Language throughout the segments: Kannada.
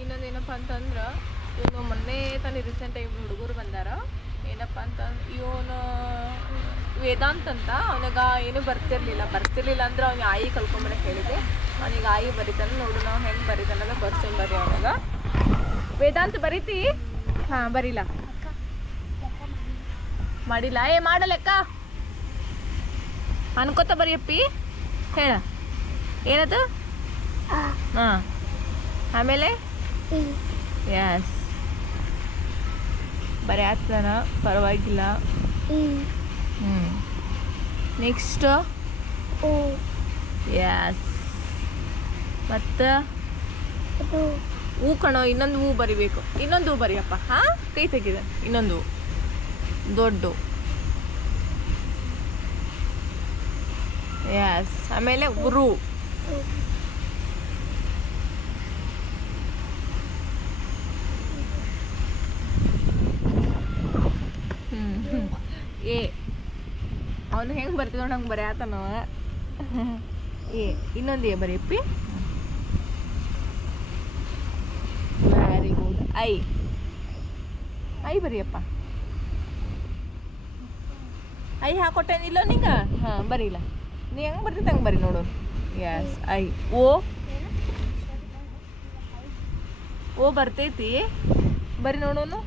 ಇನ್ನೊಂದು ಏನಪ್ಪ ಅಂತಂದ್ರೆ, ಇವನು ಮೊನ್ನೆ ತಾನೇ ರೀಸೆಂಟಾಗಿ ಹುಡುಗರು ಬಂದಾರ. ಏನಪ್ಪ ಅಂತ ಇವನು ವೇದಾಂತ್ ಅಂತ, ಅವನಿಗೆ ಏನು ಬರ್ತಿರ್ಲಿಲ್ಲ. ಬರ್ತಿರ್ಲಿಲ್ಲ ಅಂದ್ರೆ ಅವ್ನ ಆಯಿ ಕಲ್ಕೊಂಬರಕ್ಕೆ ಹೇಳಿದೆ ಅವನಿಗೆ ಆಯಿ ಬರೀತಾನೆ ನೋಡು ನಾವು ಹೆಂಗೆ ಬರೀತಾನಲ್ಲ ಬರ್ಸೋನ್ ಬರ್ರಿ ಅವನಾಗ. ವೇದಾಂತ್ ಬರೀತಿ? ಹಾಂ, ಬರೀಲ. ಮಾಡಿಲ್ಲ. ಏ, ಮಾಡಲೆಕ್ಕ. ಅನ್ಕೋತ ಬರೀಯಪ್ಪಿ ಹೇಳ. ಏನದು? ಹಾಂ. ಆಮೇಲೆ? ಎಸ್ ಬರೀ ಆತನ ಪರವಾಗಿಲ್ಲ ಹ್ಞೂ ನೆಕ್ಸ್ಟ್ ಎಸ್ ಮತ್ತು? ಹೂ ಕಣೋ ಇನ್ನೊಂದು ಹೂ ಬರಿಬೇಕು. ಇನ್ನೊಂದು ಹೂ ಬರಿಯಪ್ಪ. ಹಾಂ? ಕೈ ತೆಗಿದೆ. ಇನ್ನೊಂದು ದೊಡ್ಡ ಎಸ್ ಆಮೇಲೆ ಉರು ಹ್ಞೂ ಏ ಅವನು ಹೆಂಗೆ ಬರ್ತಿದ್ದ ಹಂಗೆ ಬರೆಯತನವ ಏ, ಇನ್ನೊಂದು ಏ ಬರೀಪಿ ವೆರಿ ಗುಡ್ ಐ. ಐ ಬರಿಯಪ್ಪ. ಐ ಹಾಕೊಟ್ಟೇನಿಲ್ಲ ನಿಂಗೆ? ಹಾಂ ಬರೀಲ್ಲ ನೀ ಹೆಂಗೆ ಬರ್ತಿದ್ದ ಹಂಗೆ ಬರಿ ನೋಡು. S I. ಓ. ಓ ಬರ್ತೈತಿ. ಬರಿ ನೋಡೋನು.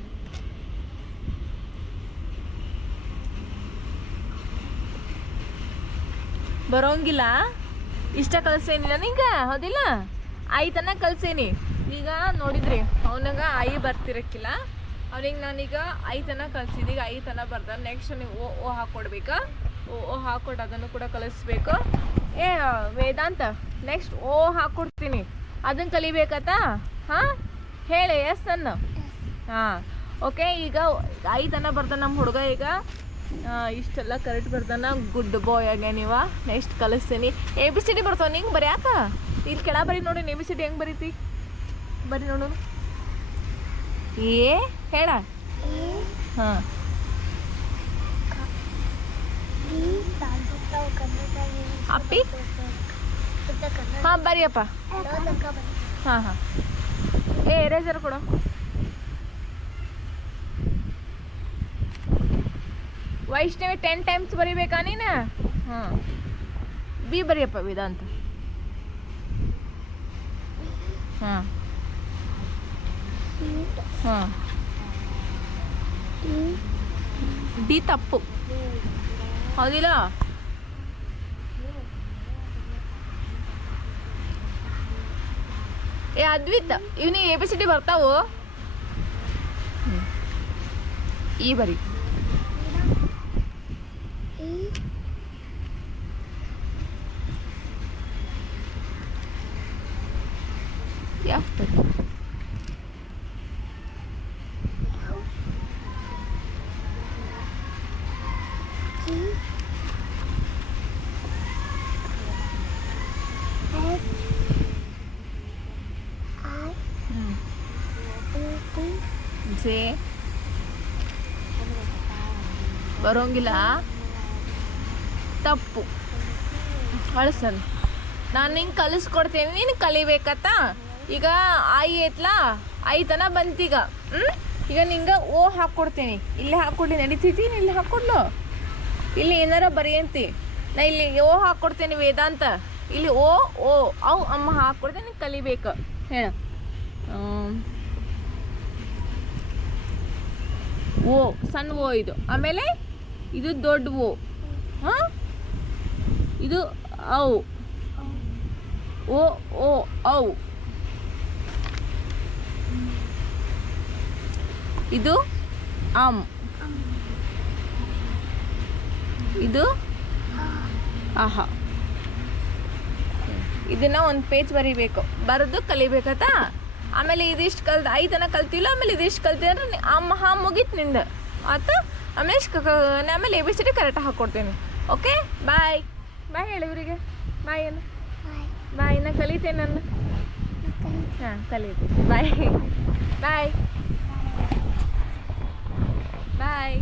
ಬರೋಂಗಿಲ್ಲ. ಇಷ್ಟ ಕಲ್ಸೇನಿಲ್ಲ ನಿಂಗ? ಹೌದಿಲ್ಲ? ಆಯಿ ತನ ಕಳ್ಸೇನಿ ಈಗ ನೋಡಿದ್ರಿ ಅವನಾಗ ಆಯಿ ಬರ್ತಿರಕ್ಕಿಲ್ಲ ಅವ್ನಿಗೆ ನಾನೀಗ ಐ ತನ ಕಳ್ಸಿದ್ದು ಈಗ ಐ ತನ ಬರ್ದ ನೆಕ್ಸ್ಟ್ ನೀವು ಓ ಓ ಹಾಕ್ಕೊಡ್ಬೇಕಾ ಓ ಓ ಹಾಕೊಟ್ಟು ಅದನ್ನು ಕೂಡ ಕಲಿಸ್ಬೇಕು. ಏ ವೇದಾಂತ ನೆಕ್ಸ್ಟ್ ಓ ಹಾಕ್ಕೊಡ್ತೀನಿ ಅದನ್ನು ಕಲಿಬೇಕತ್ತ ಹಾಂ? ಹೇಳಿ ಎಸ್ ಅನ್ನು ಹಾಂ ಓಕೆ ಈಗ ಐ ತನ ಬರ್ದ ನಮ್ಮ ಹುಡುಗ ಈಗ ಇಷ್ಟೆಲ್ಲ ಕರೆಕ್ಟ್ ಬರ್ತಾನ ಗುಡ್ ಬಾಯ್ ಆಗ್ಯ ನೀವ. ನೆಕ್ಸ್ಟ್ ಕಲಿಸ್ತೀನಿ. ಎ ಬಿ ಸಿ ಡಿ ಬರ್ತಾವ ನಿಂಗೆ ಬರ್ಯಾಕ ಇಲ್ಲಿ ಕೆಳ ಬರೀ ನೋಡಿ ಎ ಬಿ ಸಿ ಡಿ ಹೆಂಗೆ ಬರೀತಿ? ಬರೀ ನೋಡು. ಏ ಹೇಳ. ಹಾಂ. ಅಪ್ಪಿ? ಹಾಂ, ಬರಿಯಪ್ಪ. ಹಾಂ ಹಾಂ. ಏ ಎರೇಸರ್ ಕೊಡು. ವೈಷ್ಣವಿ ಟೆನ್ ಟೈಮ್ಸ್ ಬರಿಬೇಕಾ ನೀನು? ಹಾಂ. ಬಿ ಬರಿಯಪ್ಪ ವೇದಾಂತ ಹಾಂ. ಹಾಂ. ಡಿ ತಪ್ಪು. ಹೌದಿಲ್ಲ? ಏ, ಅದ್ವಿತ್, ಇವನಿಗೆ ಎ ಬಿ ಸಿ ಡಿ ಬರ್ತಾವು? ಈ ಬರಿ. ಎಫ್ ಬರಿ ಹ್ಮ್. ಜೆ ಬರೋಂಗಿಲ್ಲ ತಪ್ಪು. ಅಳ್ಸನ್ ನಾನು ನಿಂಗೆ ಕಲಿಸ್ಕೊಡ್ತೀನಿ. ನೀನು ಕಲಿಬೇಕತ್ತ? ಈಗ ಆಯಿ ಐತ್ಲಾ? ಆಯ್ತನ ಬಂತೀಗ. ಹ್ಞೂ ಈಗ ನಿಂಗೆ ಓ ಹಾಕ್ಕೊಡ್ತೀನಿ ಇಲ್ಲಿ ಹಾಕ್ಕೊಡ್ಲಿ ನಡೀತೈತಿ? ನೀನ್ ಇಲ್ಲಿ ಹಾಕ್ಕೊಡ್ಲು ಇಲ್ಲಿ ಏನಾರ ಬರೆಯಂತಿ. ನಾ ಇಲ್ಲಿ ಓ ಹಾಕ್ಕೊಡ್ತೇನೆ ವೇದಾಂತ. ಇಲ್ಲಿ ಓ ಓ ಅವು ಅಮ್ಮ ಹಾಕ್ಕೊಡ್ತೇನೆ ಕಲಿಬೇಕು. ಹೇಳ. ಓ, ಸಣ್ಣ ಓ ಇದು. ಆಮೇಲೆ ಇದು ದೊಡ್ಡ ಓ. ಹಾಂ? ಇದು ಔ ಓ ಓ ಔ ಇದು ಆಮ್ ಇದು ಆಹಾ ಇದನ್ನ ಒಂದು ಪೇಜ್ ಬರಿಬೇಕು. ಬರೆದು ಕಲಿಬೇಕತ್ತ ಆಮೇಲೆ ಇದಿಷ್ಟು ಕಲ್ತ್ ಐದನ ಕಲ್ತಿಲ್ಲ, ಆಮೇಲೆ ಇದಿಷ್ಟು ಕಲ್ತಿ ಅಂದ್ರೆ ಅಮ್ಮ ಹಾ ಮುಗೀತು ನಿಂದು. ಆತ ಆಮೇಲೆ ಆಮೇಲೆ ಎ ಬಿ ಸಿ ಡಿ ಕರೆಕ್ಟಾಗಿ ಹಾಕ್ಕೊಡ್ತೀನಿ ಓಕೆ ಬಾಯ್ ಬಾಯ್ ಹೇಳಿ ಇವರಿಗೆ ಬಾಯ್ ಏನು ಬಾಯ್ ನಾ ಕಲಿತೇನೆ ನಾನು ಹಾಂ ಕಲಿತೀನಿ ಬಾಯ್ ಬಾಯ್ ಬಾಯ್